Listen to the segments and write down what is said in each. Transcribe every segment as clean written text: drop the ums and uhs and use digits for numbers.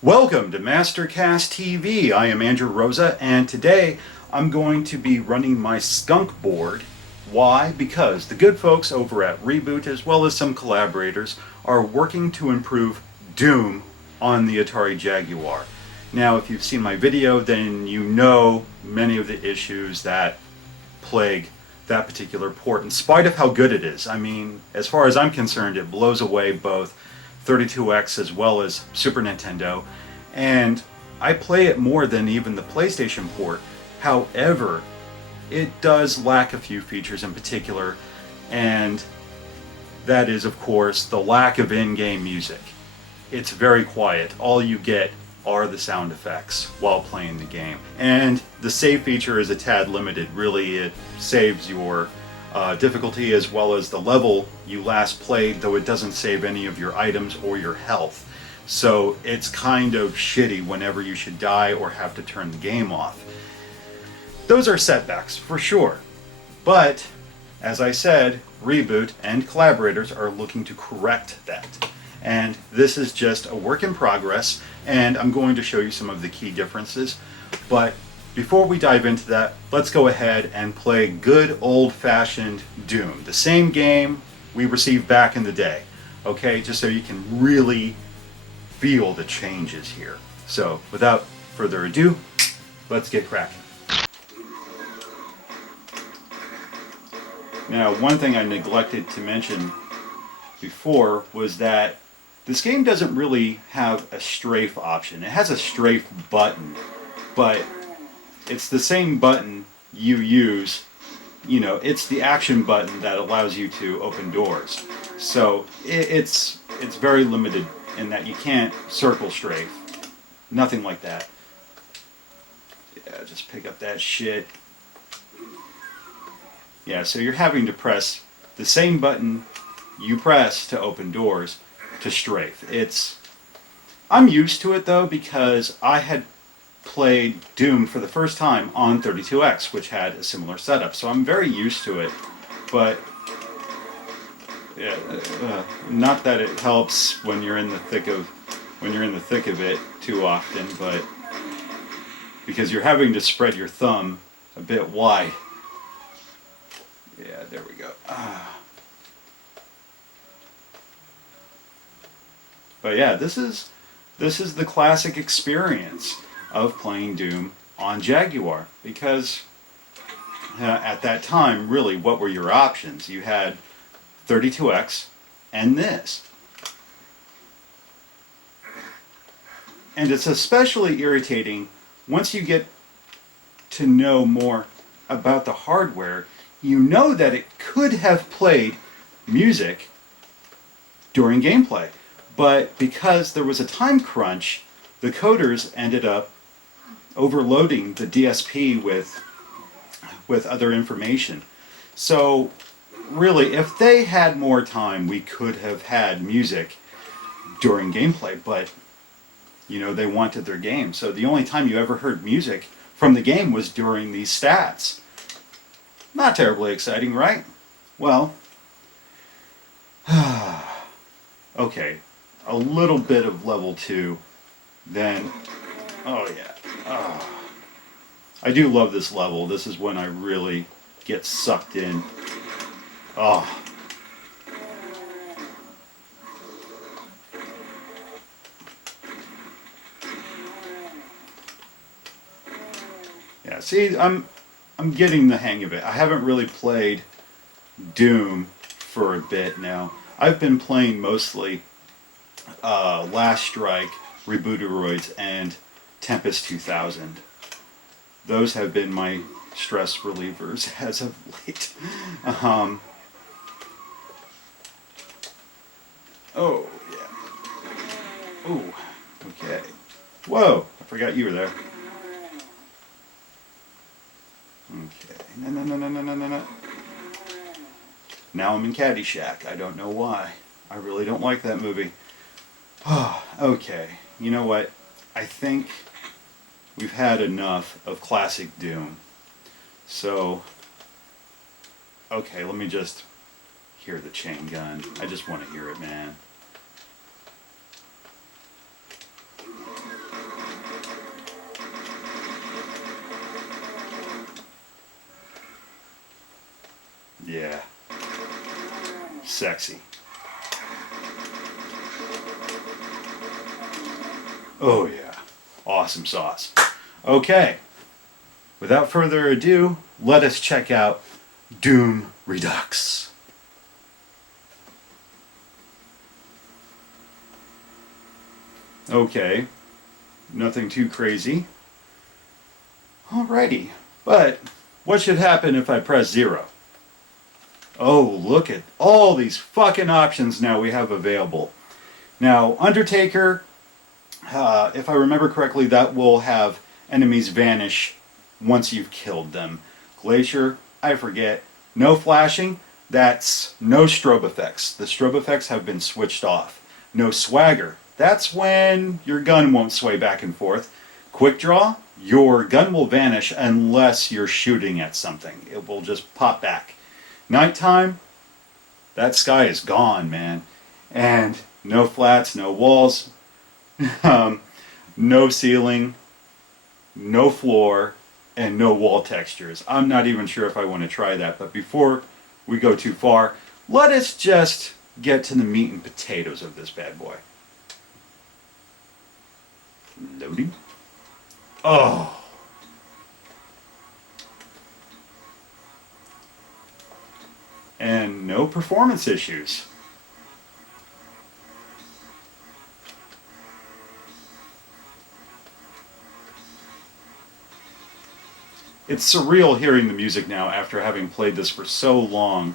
Welcome to Mastercast TV. I am Andrew Rosa, and today I'm going to be running my skunk board. Why? Because the good folks over at Reboot, as well as some collaborators, are working to improve Doom on the Atari Jaguar. Now, if you've seen my video, then you know many of the issues that plague that particular port, in spite of how good it is. I mean, as far as I'm concerned, it blows away both 32X as well as Super Nintendo, and I play it more than even the PlayStation port. However, it does lack a few features in particular, and that is, of course, the lack of in-game music. It's very quiet. All you get are the sound effects while playing the game. And the save feature is a tad limited. Really, it saves your difficulty as well as the level you last played, though it doesn't save any of your items or your health. So it's kind of shitty whenever you should die or have to turn the game off. Those are setbacks, for sure. But, as I said, Reboot and collaborators are looking to correct that. And this is just a work in progress, and I'm going to show you some of the key differences. But before we dive into that, let's go ahead and play good old-fashioned Doom. The same game we received back in the day, okay? Just so you can really feel the changes here. So, without further ado, let's get cracking. Now, one thing I neglected to mention before was that this game doesn't really have a strafe option. It has a strafe button, but it's the same button you use. You know, it's the action button that allows you to open doors. So it's very limited in that you can't circle strafe. Nothing like that. Yeah, just pick up that shit. Yeah, so you're having to press the same button you press to open doors to strafe. I'm used to it though, because I had played Doom for the first time on 32X, which had a similar setup, so I'm very used to it. But yeah, not that it helps when you're in the thick of it too often, but because you're having to spread your thumb a bit wide. Yeah, there we go. But yeah, this is the classic experience of playing Doom on Jaguar, because at that time, really, what were your options? You had 32X and this. And it's especially irritating once you get to know more about the hardware. You know that it could have played music during gameplay, but because there was a time crunch, the coders ended up overloading the DSP with other information. So really, if they had more time, we could have had music during gameplay, but you know, they wanted their game. So the only time you ever heard music from the game was during these stats. Not terribly exciting, right? Well, okay, a little bit of level 2, then, oh yeah, I do love this level. This is when I really get sucked in. Oh. Yeah, see, I'm getting the hang of it. I haven't really played Doom for a bit now. I've been playing mostly Last Strike, Rebooteroids, and Tempest 2000. Those have been my stress relievers as of late. Oh, yeah. Oh, okay. Whoa, I forgot you were there. Okay, no. Now I'm in Caddyshack. I don't know why. I really don't like that movie. Okay, you know what? I think we've had enough of classic Doom. So, okay, let me just hear the chain gun. I just want to hear it, man. Yeah. Sexy. Oh yeah. Awesome sauce. Okay. Without further ado, let us check out Doom Redux. Okay. Nothing too crazy. Alrighty. But what should happen if I press 0? Oh, look at all these fucking options now we have available. Now, Undertaker, if I remember correctly, that will have enemies vanish once you've killed them. Glacier, I forget. No flashing, that's no strobe effects. The strobe effects have been switched off. No swagger, that's when your gun won't sway back and forth. Quick draw, your gun will vanish unless you're shooting at something. It will just pop back. Nighttime, that sky is gone, man. And no flats, no walls, no ceiling, no floor, and no wall textures. I'm not even sure if I want to try that, but before we go too far, let us just get to the meat and potatoes of this bad boy. Loading. Oh. And no performance issues. It's surreal hearing the music now after having played this for so long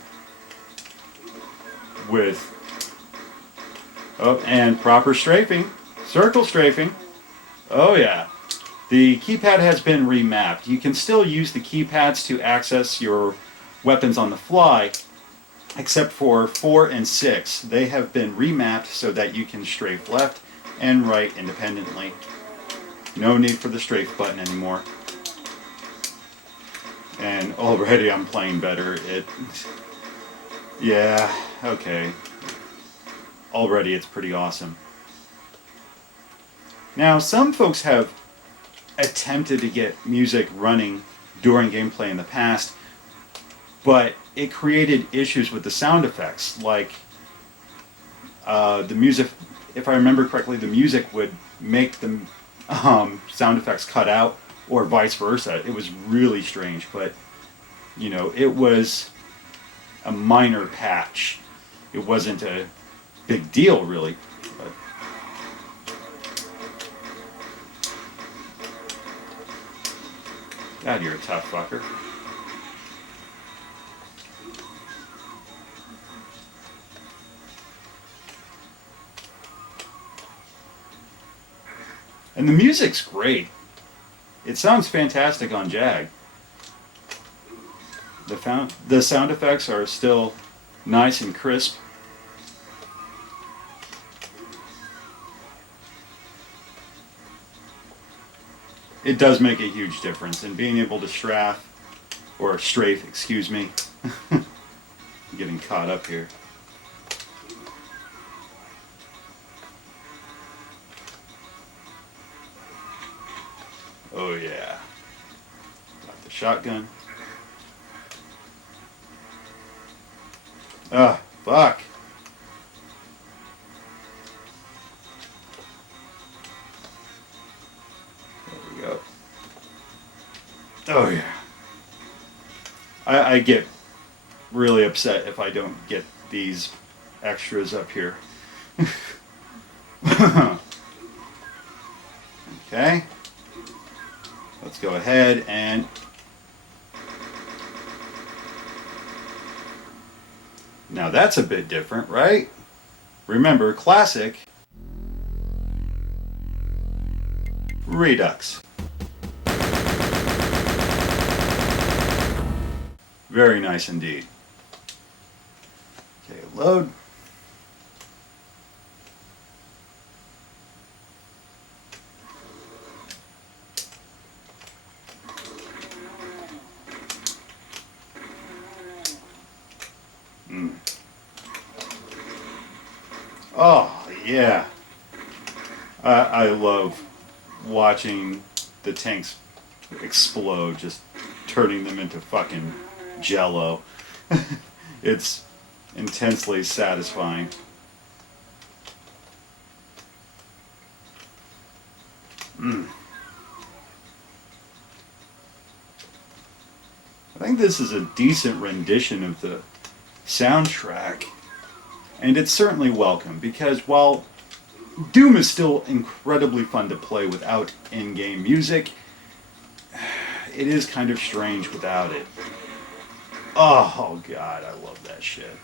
with, oh, and proper strafing, circle strafing. Oh yeah. The keypad has been remapped. You can still use the keypads to access your weapons on the fly, except for 4 and 6. They have been remapped so that you can strafe left and right independently. No need for the strafe button anymore. And already I'm playing better. Yeah, okay. Already it's pretty awesome. Now, some folks have attempted to get music running during gameplay in the past, but it created issues with the sound effects. Like, the music, if I remember correctly, the music would make the sound effects cut out, or vice versa. It was really strange, but, you know, it was a minor patch. It wasn't a big deal, really. But God, you're a tough fucker. And the music's great. It sounds fantastic on Jag. The sound effects are still nice and crisp. It does make a huge difference in being able to strafe, excuse me. I'm getting caught up here. Oh yeah. Got the shotgun. Ah, fuck. There we go. Oh yeah. I get really upset if I don't get these extras up here. Okay. Let's go ahead and now that's a bit different, right? Remember, classic Redux. Very nice indeed. Okay, load. Oh, yeah. I love watching the tanks explode, just turning them into fucking jello. It's intensely satisfying. I think this is a decent rendition of the soundtrack, and it's certainly welcome because while Doom is still incredibly fun to play without in-game music, it is kind of strange without it. Oh god, I love that shit.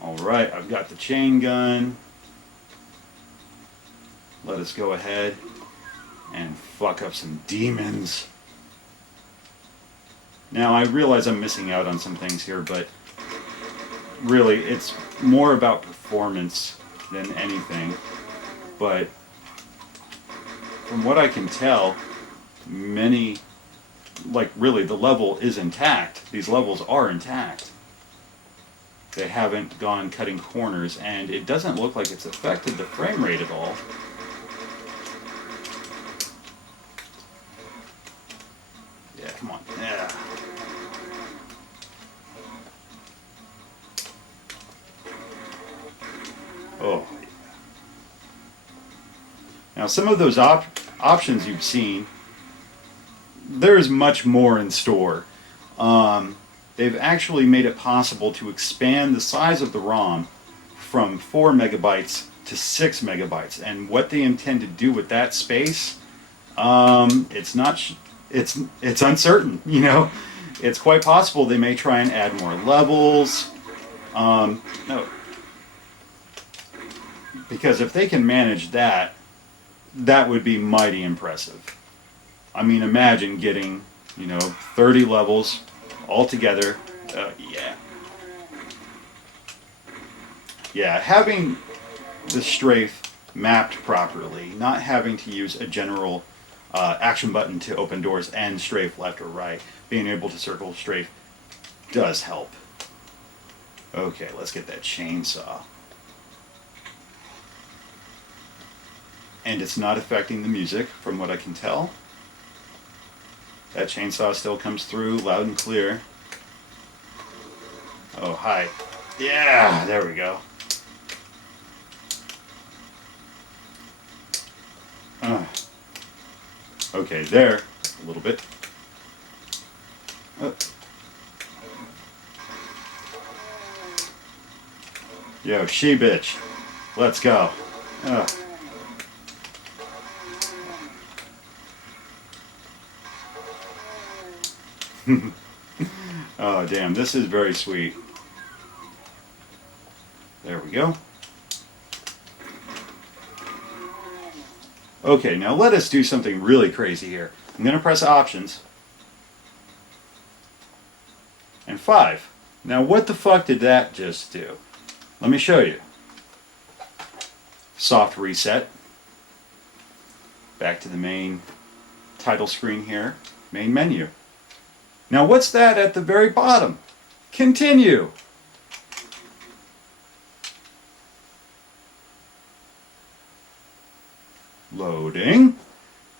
Alright, I've got the chain gun. Let us go ahead and fuck up some demons. Now, I realize I'm missing out on some things here, but really, it's more about performance than anything. But from what I can tell, really, the level is intact. These levels are intact. They haven't gone cutting corners, and it doesn't look like it's affected the frame rate at all. Yeah, come on. Yeah. Oh. Now, some of those options you've seen, there's much more in store. They've actually made it possible to expand the size of the ROM from 4 megabytes to 6 megabytes. And what they intend to do with that space, it's not, it's uncertain, you know. It's quite possible they may try and add more levels. No. Because if they can manage that, that would be mighty impressive. I mean, imagine getting, 30 levels all together. Yeah. Yeah, having the strafe mapped properly, not having to use a general action button to open doors and strafe left or right, being able to circle strafe does help. Okay, let's get that chainsaw. And it's not affecting the music, from what I can tell. That chainsaw still comes through loud and clear. Oh, hi. Yeah, there we go. Okay, there. A little bit. Yo, she bitch. Let's go. Oh, damn, this is very sweet. There we go. Okay, now let us do something really crazy here. I'm going to press options. And 5. Now what the fuck did that just do? Let me show you. Soft reset. Back to the main title screen here. Main menu. Now what's that at the very bottom? Continue. Loading.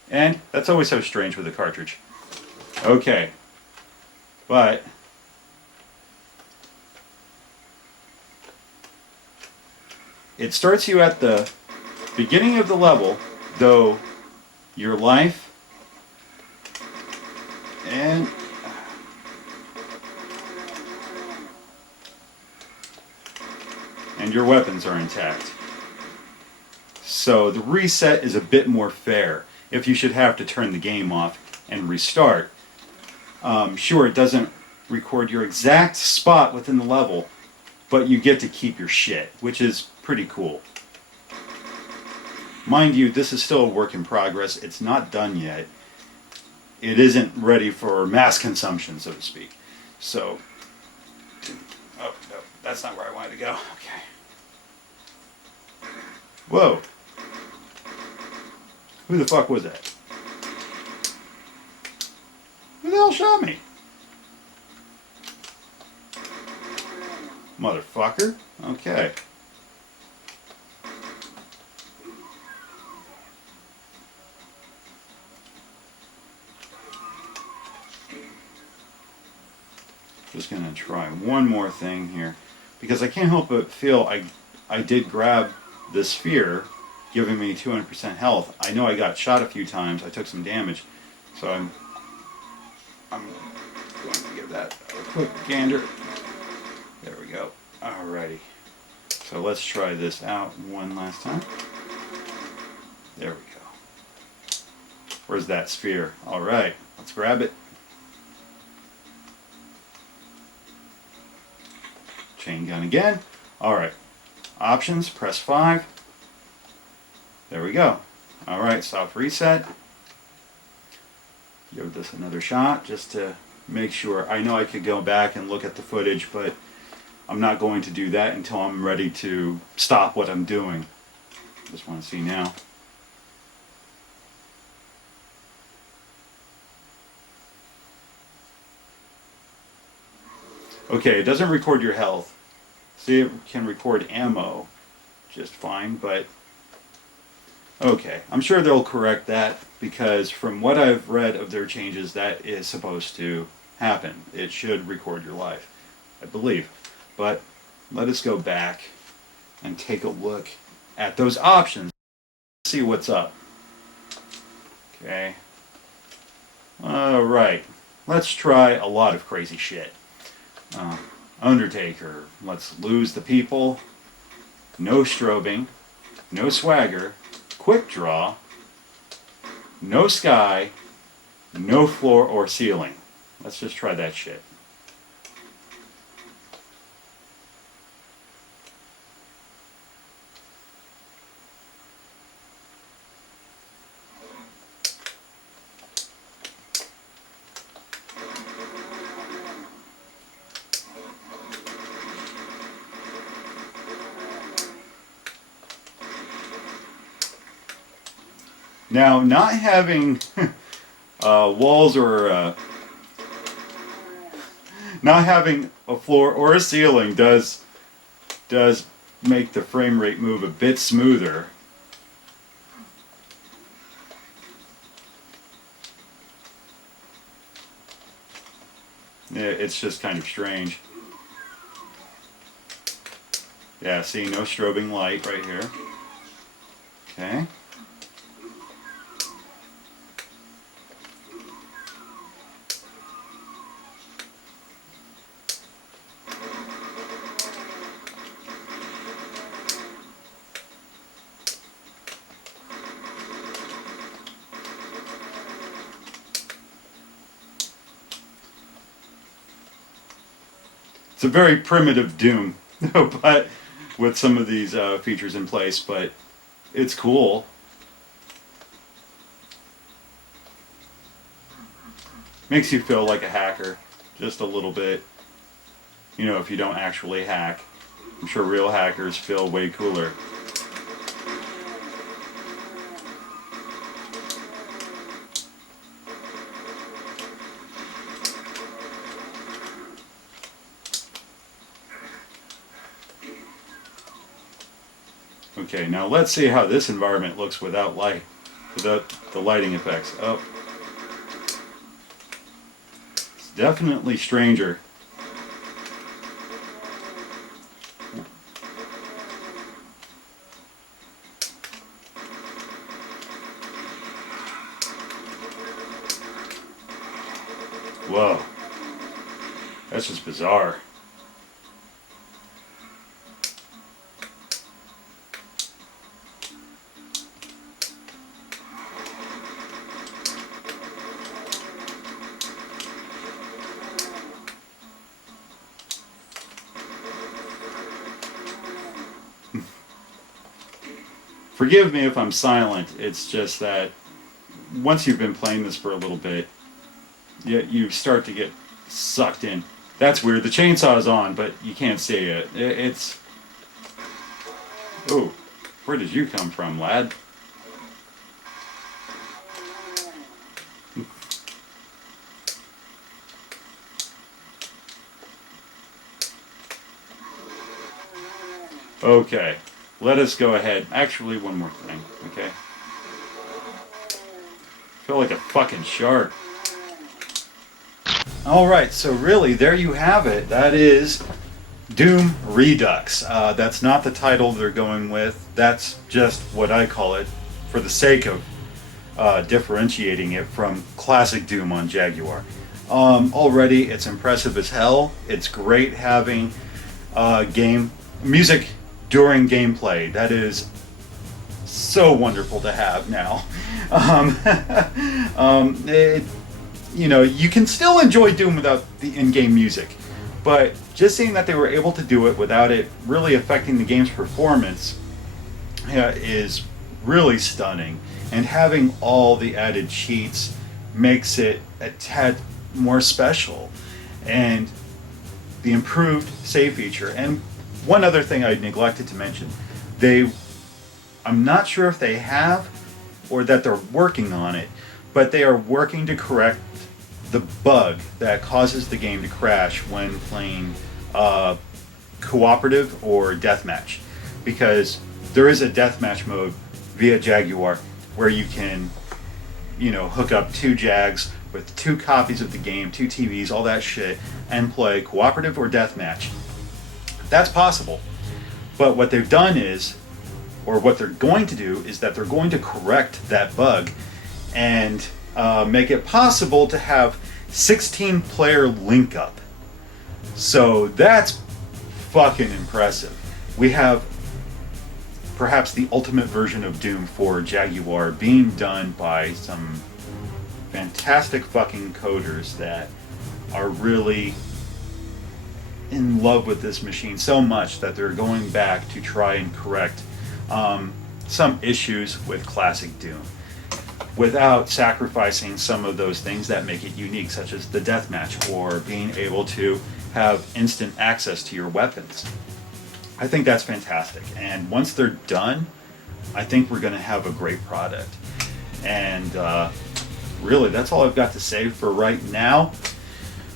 And that's always so strange with a cartridge. Okay. But it starts you at the beginning of the level, though your life and your weapons are intact. So the reset is a bit more fair. If you should have to turn the game off and restart, sure, it doesn't record your exact spot within the level, but you get to keep your shit, which is pretty cool. Mind you, this is still a work in progress. It's not done yet. It isn't ready for mass consumption, so to speak. So, oh, no, that's not where I wanted to go. Okay. Whoa. Who the fuck was that? Who the hell shot me? Motherfucker. Okay. Just gonna try one more thing here, because I can't help but feel I did grab the sphere, giving me 200% health. I know I got shot a few times. I took some damage, so I'm going to give that a quick gander. There we go. Alrighty. So let's try this out one last time. There we go. Where's that sphere? Alright, let's grab it. Chain gun again. Alright. Options, press 5. There we go. Alright, soft reset. Give this another shot just to make sure. I know I could go back and look at the footage, but I'm not going to do that until I'm ready to stop what I'm doing. Just want to see now. Okay, it doesn't record your health. See, it can record ammo just fine, but okay. I'm sure they'll correct that, because from what I've read of their changes, that is supposed to happen. It should record your life, I believe. But let us go back and take a look at those options. See what's up. Okay. Alright. Let's try a lot of crazy shit. Undertaker. Let's lose the people. No strobing. No swagger. Quick draw. No sky. No floor or ceiling. Let's just try that shit. Now, not having walls or not having a floor or a ceiling does make the frame rate move a bit smoother. It's just kind of strange. Yeah, see, no strobing light right here. Okay. It's a very primitive Doom, but with some of these features in place, but it's cool. Makes you feel like a hacker, just a little bit. You know, if you don't actually hack. I'm sure real hackers feel way cooler. Okay, now let's see how this environment looks without light, without the lighting effects. Oh, it's definitely stranger. Whoa, that's just bizarre. Forgive me if I'm silent, it's just that once you've been playing this for a little bit, you start to get sucked in. That's weird, the chainsaw's on, but you can't see it. It's... Oh, where did you come from, lad? Okay, let us go ahead. Actually, one more thing, okay? I feel like a fucking shark. Alright, so really, there you have it. That is Doom Redux. That's not the title they're going with. That's just what I call it for the sake of differentiating it from classic Doom on Jaguar. Already, it's impressive as hell. It's great having game music during gameplay. That is so wonderful to have now. You can still enjoy Doom without the in-game music, but just seeing that they were able to do it without it really affecting the game's performance is really stunning. And having all the added cheats makes it a tad more special. And the improved save feature. And one other thing I neglected to mention, I'm not sure if they have or that they're working on it, but they are working to correct the bug that causes the game to crash when playing cooperative or deathmatch, because there is a deathmatch mode via Jaguar where you can, hook up 2 Jags with 2 copies of the game, 2 TVs, all that shit, and play cooperative or deathmatch. That's possible. But what they've done is, or what they're going to do, is that they're going to correct that bug and make it possible to have 16-player link up. So that's fucking impressive. We have perhaps the ultimate version of Doom for Jaguar being done by some fantastic fucking coders that are really in love with this machine so much that they're going back to try and correct some issues with classic Doom without sacrificing some of those things that make it unique, such as the deathmatch or being able to have instant access to your weapons. I think that's fantastic, and once they're done, I think we're going to have a great product. And really, that's all I've got to say for right now.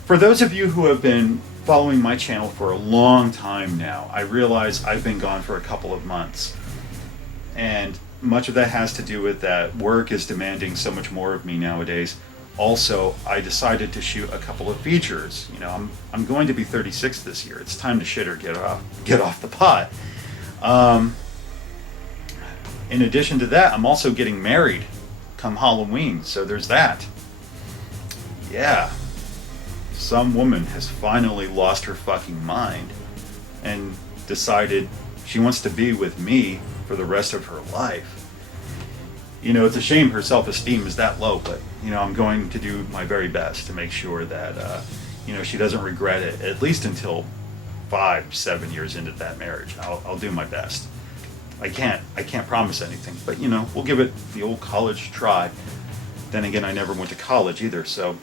For those of you who have been following my channel for a long time now, I realize I've been gone for a couple of months, and much of that has to do with that work is demanding so much more of me nowadays. Also, I decided to shoot a couple of features. I'm going to be 36 this year. It's time to shit or get off the pot. In addition to that, I'm also getting married come Halloween, so there's that. Yeah. Some woman has finally lost her fucking mind and decided she wants to be with me for the rest of her life. It's a shame her self-esteem is that low, but, I'm going to do my very best to make sure that, she doesn't regret it, at least until 5-7 years into that marriage. I'll do my best. I can't promise anything, but, we'll give it the old college try. Then again, I never went to college either, so...